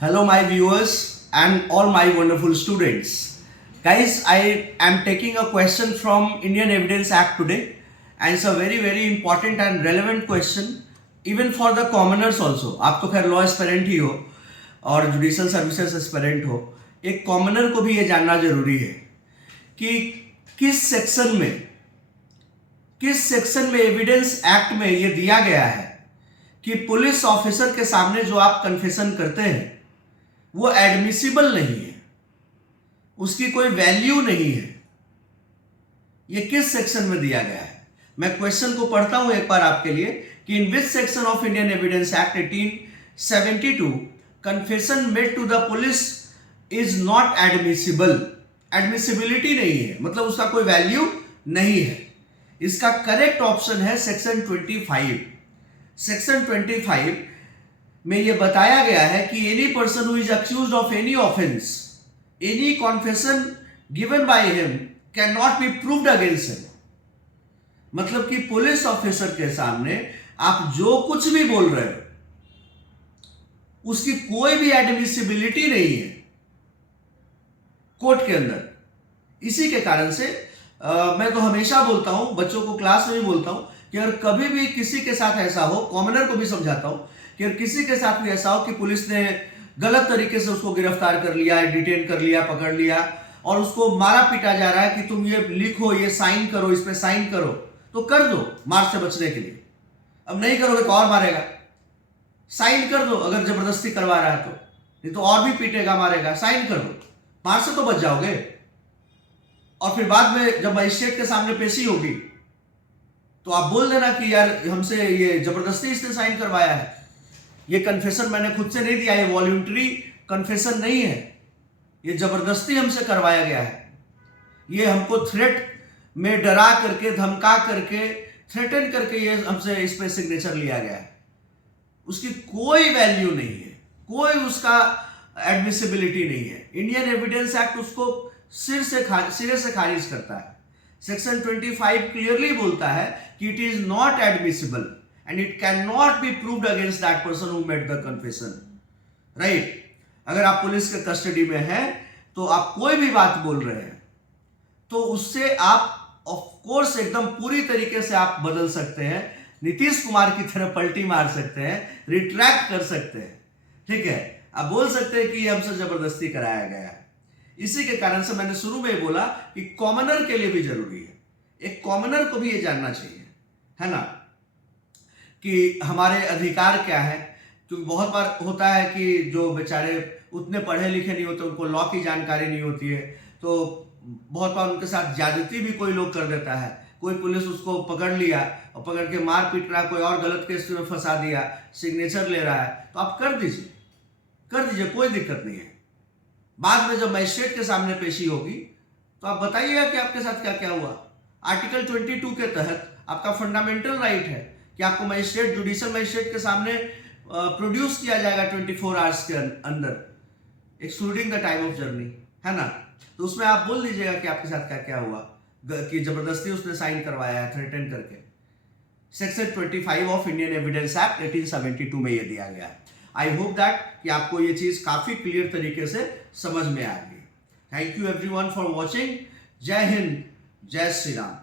Hello, my viewers and all my wonderful students. Guys, I am taking a question from Indian Evidence Act today, and it's a very important and relevant question even for the commoners also. आप तो खैर law aspirant ही हो और judicial services aspirant हो, एक commoner को भी ये जानना जरूरी है कि किस सेक्शन में एविडेंस एक्ट में ये दिया गया है कि पुलिस ऑफिसर के सामने जो आप कन्फेशन करते हैं वो एडमिसिबल नहीं है, उसकी कोई वैल्यू नहीं है। ये किस सेक्शन में दिया गया है? मैं क्वेश्चन को पढ़ता हूं एक बार आपके लिए कि in which section of Indian evidence act 1872 confession made to the police is not admissible. Admissibility नहीं है, मतलब उसका कोई वैल्यू नहीं है। इसका करेक्ट ऑप्शन है सेक्शन 25। सेक्शन 25 में यह बताया गया है कि any person who is accused of any offence, any confession given by him can not be proved against him. मतलब कि पुलिस ऑफिसर के सामने आप जो कुछ भी बोल रहे हो उसकी कोई भी एडमिसिबिलिटी नहीं है कोर्ट के अंदर। इसी के कारण से मैं तो हमेशा बोलता हूं, बच्चों को क्लास में भी बोलता हूं कि अगर कभी भी किसी के साथ ऐसा हो, कॉमनर को भी समझाता हूं कि अगर किसी के साथ भी ऐसा हो कि पुलिस ने गलत तरीके से उसको गिरफ्तार कर लिया, डिटेन कर लिया, पकड़ लिया और उसको मारा पीटा जा रहा है कि तुम ये लिखो, ये साइन करो, इस पे साइन करो, तो कर दो मार से बचने के लिए। अब नहीं करोगे तो और मारेगा, साइन कर दो अगर जबरदस्ती करवा रहा है तो, नहीं तो और भी पीटेगा, मारेगा। साइन कर दो, मार से तो बच जाओगे। और फिर बाद में जब मजिस्ट्रेट के सामने पेशी होगी तो आप बोल देना कि यार हमसे ये जबरदस्ती इसने साइन करवाया है, ये कन्फेशन मैंने खुद से नहीं दिया, ये वॉलंटरी कन्फेशन नहीं है, ये जबरदस्ती हमसे करवाया गया है, ये हमको थ्रेट में डरा करके, धमका करके, थ्रेटन करके ये हमसे इस पे सिग्नेचर लिया गया है। उसकी कोई वैल्यू नहीं है, कोई उसका एडमिसिबिलिटी नहीं है। इंडियन एविडेंस एक्ट उसको सिरे से खारिज करता है। सेक्शन 25 क्लियरली बोलता है कि it is not admissible and it cannot be proved against that person who made the confession, right? अगर आप पुलिस के कस्टडी में हैं तो आप कोई भी बात बोल रहे हैं तो उससे आप ऑफ कोर्स एकदम पूरी तरीके से आप बदल सकते हैं, नीतीश कुमार की तरह पलटी मार सकते हैं, रिट्रैक्ट कर सकते हैं, ठीक है। आप बोल सकते हैं कि हमसे जबरदस्ती कराया गया है। इसी के कारण से मैंने शुरू में ही बोला कि कॉमनर के लिए भी जरूरी है, एक कॉमनर को भी ये जानना चाहिए, है ना, कि हमारे अधिकार क्या है। क्योंकि बहुत बार होता है कि जो बेचारे उतने पढ़े लिखे नहीं होते, उनको लॉ की जानकारी नहीं होती है, तो बहुत बार उनके साथ ज्यादती भी कोई लोग कर देता है। कोई पुलिस उसको पकड़ लिया और पकड़ के मार पीट रहा है, कोई और गलत केस में फंसा दिया, सिग्नेचर ले रहा है, तो आप कर दीजिए, कोई दिक्कत नहीं है। बाद में जब मजिस्ट्रेट के सामने पेशी होगी तो आप बताइएगा कि आपके साथ क्या क्या हुआ। आर्टिकल 22 के तहत आपका फंडामेंटल राइट है कि आपको मजिस्ट्रेट, जुडिशियल मजिस्ट्रेट के सामने प्रोड्यूस किया जाएगा 24 आवर्स के अंदर, excluding the time of journey, है ना। तो उसमें आप बोल दीजिएगा कि आपके साथ क्या क्या हुआ, कि जबरदस्ती उसने साइन करवाया है, थ्रेटन करके। Section 25 of Indian evidence act 1872 में ये दिया गया है। आई होप दैट कि आपको ये चीज काफी क्लियर तरीके से समझ में आ गई। Thank you everyone for watching. जय हिंद, जय श्री राम।